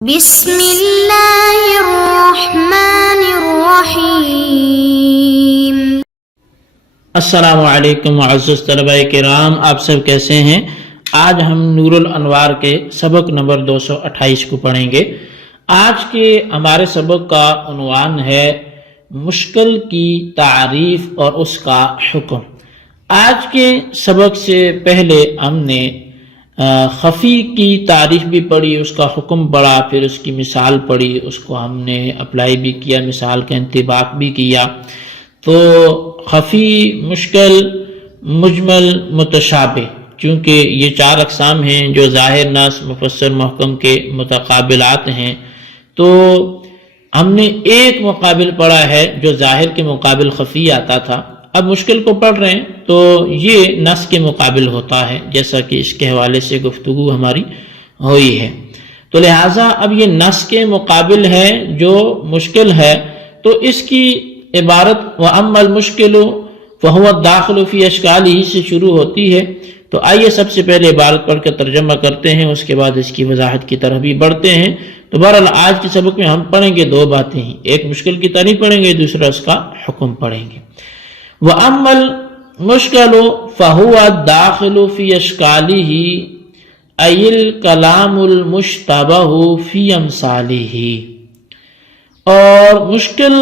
بسم اللہ الرحمن الرحیم۔ السلام علیکم معزز طلبہ کرام، آپ سب کیسے ہیں؟ آج ہم نور الانوار کے سبق نمبر 228 کو پڑھیں گے۔ آج کے ہمارے سبق کا عنوان ہے مشکل کی تعریف اور اس کا حکم۔ آج کے سبق سے پہلے ہم نے خفی کی تعریف بھی پڑھی، اس کا حکم پڑھا، پھر اس کی مثال پڑھی، اس کو ہم نے اپلائی بھی کیا، مثال کا انطباق بھی کیا۔ تو خفی، مشکل، مجمل، متشابہ، چونکہ یہ چار اقسام ہیں جو ظاہر، نص، مفسر، محکم کے متقابلات ہیں، تو ہم نے ایک مقابل پڑھا ہے جو ظاہر کے مقابل خفی آتا تھا۔ اب مشکل کو پڑھ رہے ہیں تو یہ نص کے مقابل ہوتا ہے، جیسا کہ اس کے حوالے سے گفتگو ہماری ہوئی ہے۔ تو لہٰذا اب یہ نص کے مقابل ہے جو مشکل ہے، تو اس کی عبارت وَأَمَّا الْمُشْكِلُ فَهُوَ الدَّاخِلُ فِي أَشْكَالِهِ سے شروع ہوتی ہے۔ تو آئیے سب سے پہلے عبارت پڑھ کر ترجمہ کرتے ہیں، اس کے بعد اس کی وضاحت کی طرف بھی بڑھتے ہیں۔ تو بہرحال آج کے سبق میں ہم پڑھیں گے دو باتیں ہی، ایک مشکل کی تعریف پڑھیں گے، دوسرا اس کا حکم پڑھیں گے۔ وَأَمَّا الْمُشْكَلُ فَهُوَ الدَّاخِلُ فِي أَشْكَالِهِ أَيِ الْكَلَامُ الْمُشْتَبَهُ فِي أَمْثَالِهِ، اور مشکل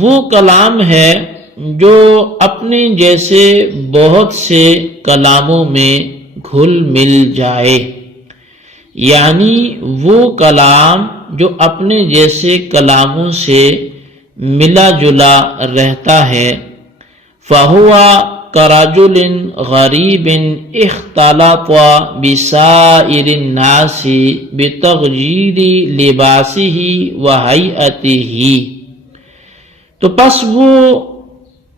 وہ کلام ہے جو اپنے جیسے بہت سے کلاموں میں گھل مل جائے، یعنی وہ کلام جو اپنے جیسے کلاموں سے ملا جلا رہتا ہے۔ فَهُوَ كَرَجُلٍ غَرِيبٍ اخْتَلَطَ بِسَائِرِ النَّاسِ بِتَغْيِيرِ لِبَاسِهِ وَهَيْئَتِهِ، تو پس وہ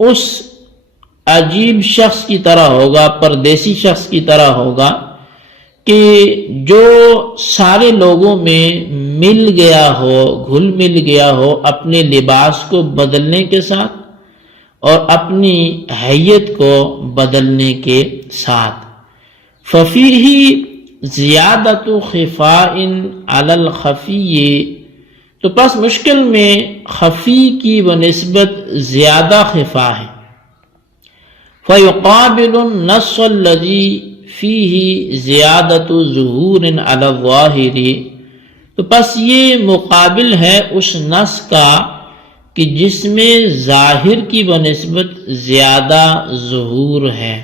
اس عجیب شخص کی طرح ہوگا، پردیسی شخص کی طرح ہوگا کہ جو سارے لوگوں میں مل گیا ہو، گھل مل گیا ہو اپنے لباس کو بدلنے کے ساتھ اور اپنی حیت کو بدلنے کے ساتھ۔ فَفِيهِ زِيَادَةُ خِفَاءٍ عَلَى الْخَفِيِّ، تو پس مشکل میں خفی کی بنسبت زیادہ خفا ہے۔ فَيُقَابِلُ النَّصَّ الَّذِي فِيهِ زِيَادَةُ ظُهُورٍ عَلَى الظَّاهِرِ، تو پس یہ مقابل ہے اس نص کا کہ جس میں ظاہر کی بنسبت زیادہ ظہور ہے۔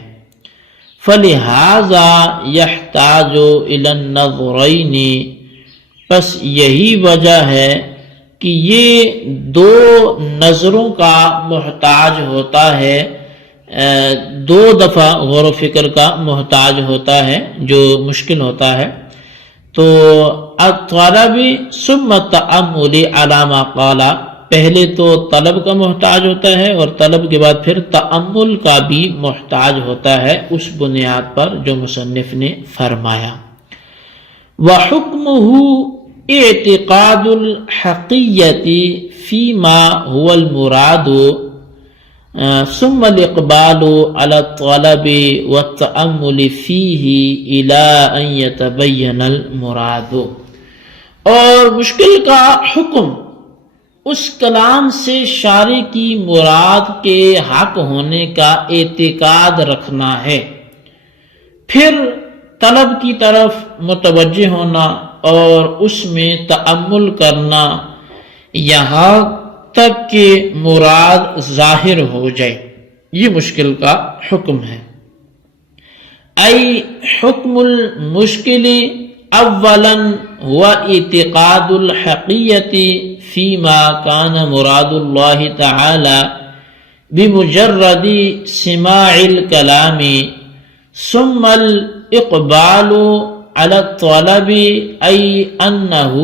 فَلِهَذَا يَحْتَاجُ إِلَى النَّظْرَيْنِ، پس یہی وجہ ہے کہ یہ دو نظروں کا محتاج ہوتا ہے، دو دفعہ غور و فکر کا محتاج ہوتا ہے جو مشکل ہوتا ہے۔ تو الطلب ثم التأمل على ما قال، پہلے تو طلب کا محتاج ہوتا ہے اور طلب کے بعد پھر تأمل کا بھی محتاج ہوتا ہے اس بنیاد پر جو مصنف نے فرمایا۔ وَحُكْمُهُ اعتقاد الحقیۃ فیما هو المراد ثم الاقبال على الطلب والتأمل فيه الى ان يتبين المراد، اور مشکل کا حکم اس کلام سے شارع کی مراد کے حق ہونے کا اعتقاد رکھنا ہے، پھر طلب کی طرف متوجہ ہونا اور اس میں تأمل کرنا یہاں تک کہ مراد ظاہر ہو جائے، یہ مشکل کا حکم ہے۔ ای حکم المشکل اولا هو اعتقاد الحقیۃ فیما کان مراد اللہ تعالی بمجرد سماع الکلام ثم الاقبال على الطلب ای انہ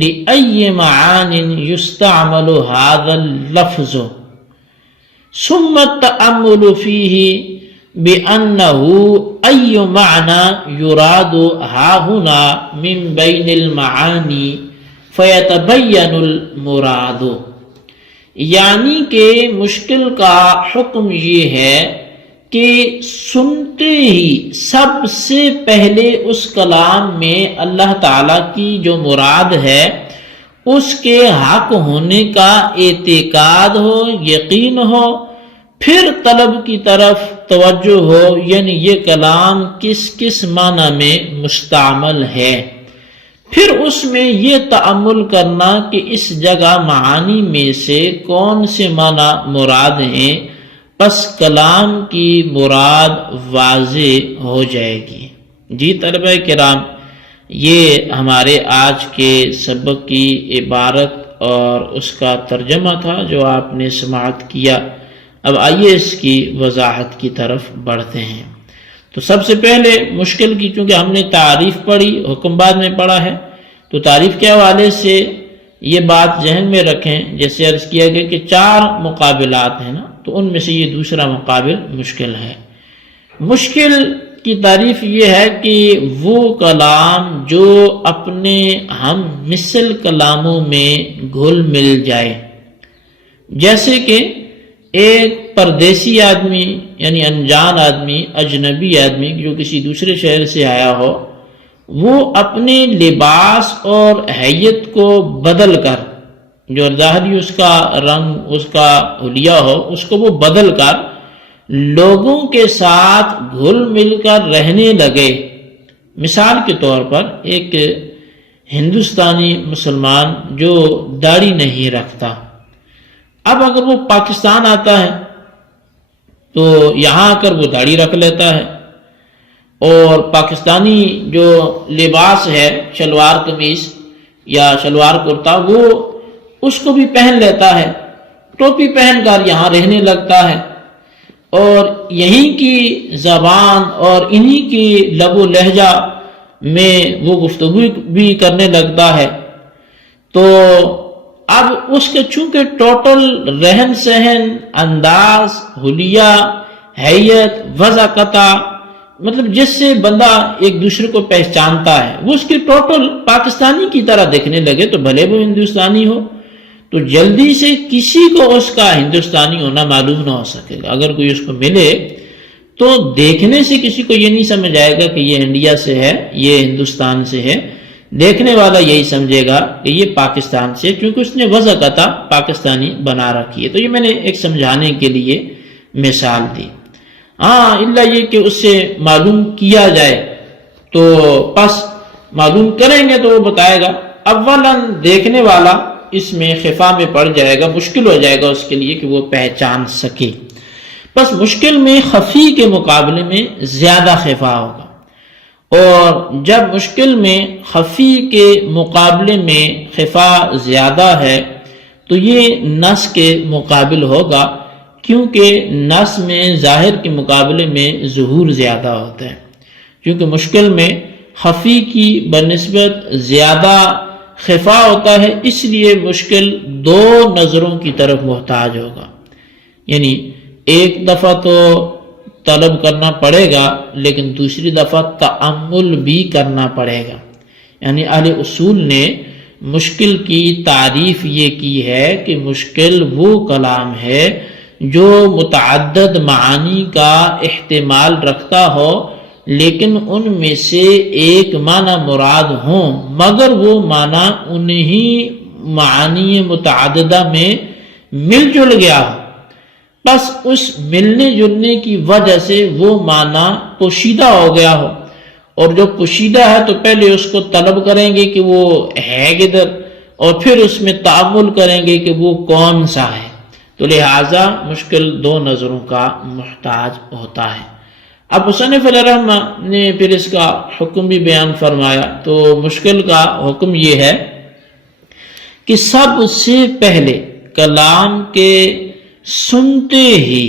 لأی معان یستعمل هذا اللفظ ثم التأمل فیہ بأنه أي معنى يراد هاهنا من بين المعاني فيتبين المراد، یعنی کہ مشکل کا حکم یہ ہے کہ سنتے ہی سب سے پہلے اس کلام میں اللہ تعالیٰ کی جو مراد ہے اس کے حق ہونے کا اعتقاد ہو، یقین ہو، پھر طلب کی طرف توجہ ہو، یعنی یہ کلام کس کس معنی میں مستعمل ہے، پھر اس میں یہ تأمل کرنا کہ اس جگہ معانی میں سے کون سے معنی مراد ہیں، پس کلام کی مراد واضح ہو جائے گی۔ جی طلبہ کرام، یہ ہمارے آج کے سبق کی عبارت اور اس کا ترجمہ تھا جو آپ نے سماعت کیا۔ اب آئیے اس کی وضاحت کی طرف بڑھتے ہیں۔ تو سب سے پہلے مشکل کی، چونکہ ہم نے تعریف پڑھی، حکم بعد میں پڑھا ہے، تو تعریف کے حوالے سے یہ بات ذہن میں رکھیں، جیسے عرض کیا گیا کہ 4 مقابلات ہیں نا، تو ان میں سے یہ دوسرا مقابل مشکل ہے۔ مشکل کی تعریف یہ ہے کہ وہ کلام جو اپنے ہم مثل کلاموں میں گھل مل جائے، جیسے کہ ایک پردیسی آدمی یعنی انجان آدمی، اجنبی آدمی جو کسی دوسرے شہر سے آیا ہو، وہ اپنے لباس اور حیت کو بدل کر، جو ظاہری اس کا رنگ، اس کا حلیہ ہو، اس کو وہ بدل کر لوگوں کے ساتھ گھل مل کر رہنے لگے۔ مثال کے طور پر ایک ہندوستانی مسلمان جو داڑھی نہیں رکھتا، اب اگر وہ پاکستان آتا ہے تو یہاں آ کر وہ داڑھی رکھ لیتا ہے، اور پاکستانی جو لباس ہے، شلوار قمیص یا شلوار کرتا، وہ اس کو بھی پہن لیتا ہے، ٹوپی پہن کر یہاں رہنے لگتا ہے، اور یہیں کی زبان اور انہی کی لب و لہجہ میں وہ گفتگو بھی کرنے لگتا ہے۔ تو اب اس کے چونکہ ٹوٹل رہن سہن، انداز، حلیہ، حیت، وضاقتہ، مطلب جس سے بندہ ایک دوسرے کو پہچانتا ہے، وہ اس کی ٹوٹل پاکستانی کی طرح دیکھنے لگے، تو بھلے وہ ہندوستانی ہو، تو جلدی سے کسی کو اس کا ہندوستانی ہونا معلوم نہ ہو سکے گا۔ اگر کوئی اس کو ملے تو دیکھنے سے کسی کو یہ نہیں سمجھ آئے گا کہ یہ انڈیا سے ہے، یہ ہندوستان سے ہے، دیکھنے والا یہی سمجھے گا کہ یہ پاکستان سے، کیونکہ اس نے وضاقتہ پاکستانی بنا رکھی ہے۔ تو یہ میں نے ایک سمجھانے کے لیے مثال دی۔ ہاں اللہ یہ کہ اس سے معلوم کیا جائے، تو پس معلوم کریں گے تو وہ بتائے گا۔ اولاً دیکھنے والا اس میں خفا میں پڑ جائے گا، مشکل ہو جائے گا اس کے لیے کہ وہ پہچان سکے۔ بس مشکل میں خفی کے مقابلے میں زیادہ خفا ہوگا، اور جب مشکل میں خفی کے مقابلے میں خفا زیادہ ہے تو یہ نص کے مقابل ہوگا، کیونکہ نص میں ظاہر کے مقابلے میں ظہور زیادہ ہوتا ہے، کیونکہ مشکل میں خفی کی بنسبت زیادہ خفا ہوتا ہے، اس لیے مشکل 2 نظروں کی طرف محتاج ہوگا، یعنی ایک دفعہ تو طلب کرنا پڑے گا، لیکن دوسری دفعہ تأمل بھی کرنا پڑے گا۔ یعنی اہل اصول نے مشکل کی تعریف یہ کی ہے کہ مشکل وہ کلام ہے جو متعدد معانی کا احتمال رکھتا ہو، لیکن ان میں سے ایک معنی مراد ہوں، مگر وہ معنی انہی معانی متعددہ میں مل جل گیا ہو، بس اس ملنے جلنے کی وجہ سے وہ معنی پوشیدہ ہو گیا ہو، اور جو پوشیدہ ہے تو پہلے اس کو طلب کریں گے کہ وہ ہے کدھر، اور پھر اس میں تأمل کریں گے کہ وہ کون سا ہے۔ تو لہٰذا مشکل 2 نظروں کا محتاج ہوتا ہے۔ اب مصنف علیہ رحمہ نے پھر اس کا حکم بھی بیان فرمایا۔ تو مشکل کا حکم یہ ہے کہ سب سے پہلے کلام کے سنتے ہی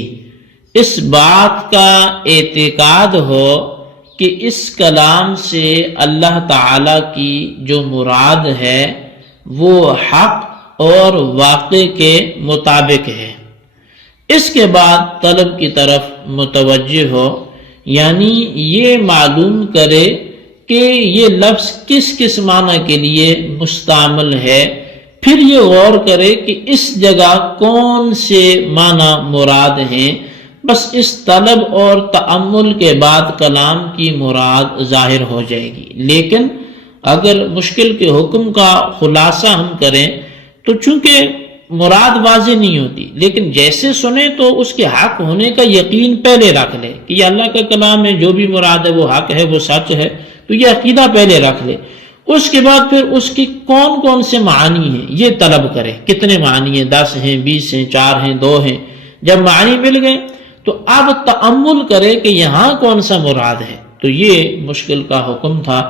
اس بات کا اعتقاد ہو کہ اس کلام سے اللہ تعالی کی جو مراد ہے وہ حق اور واقع کے مطابق ہے۔ اس کے بعد طلب کی طرف متوجہ ہو، یعنی یہ معلوم کرے کہ یہ لفظ کس کس معنی کے لیے مستعمل ہے، پھر یہ غور کرے کہ اس جگہ کون سے معنی مراد ہیں۔ بس اس طلب اور تأمل کے بعد کلام کی مراد ظاہر ہو جائے گی۔ لیکن اگر مشکل کے حکم کا خلاصہ ہم کریں تو چونکہ مراد واضح نہیں ہوتی، لیکن جیسے سنے تو اس کے حق ہونے کا یقین پہلے رکھ لے کہ یہ اللہ کا کلام ہے، جو بھی مراد ہے وہ حق ہے، وہ سچ ہے، تو یہ عقیدہ پہلے رکھ لے۔ اس کے بعد پھر اس کی کون کون سے معنی ہیں یہ طلب کرے، کتنے معنی ہیں، 10 ہیں، 20 ہیں، 4 ہیں، 2 ہیں۔ جب معنی مل گئے تو اب تأمل کرے کہ یہاں کون سا مراد ہے۔ تو یہ مشکل کا حکم تھا۔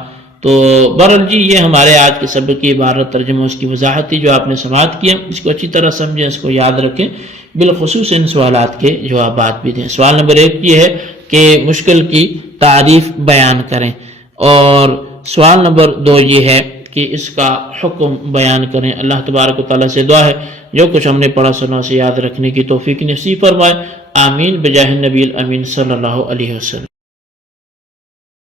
تو برحال جی یہ ہمارے آج کے سبق کی عبارت ترجمہ اس کی وضاحت تھی جو آپ نے سماعت کیا، اس کو اچھی طرح سمجھیں، اس کو یاد رکھیں، بالخصوص ان سوالات کے جوابات بھی دیں۔ سوال نمبر 1 یہ ہے کہ مشکل کی تعریف بیان کریں، اور سوال نمبر 2 یہ ہے کہ اس کا حکم بیان کریں۔ اللہ تبارک و تعالیٰ سے دعا ہے جو کچھ ہم نے پڑھا سنا اسے یاد رکھنے کی توفیق نصیب فرمائے، آمین بجاہ النبی الامین صلی اللہ علیہ وسلم۔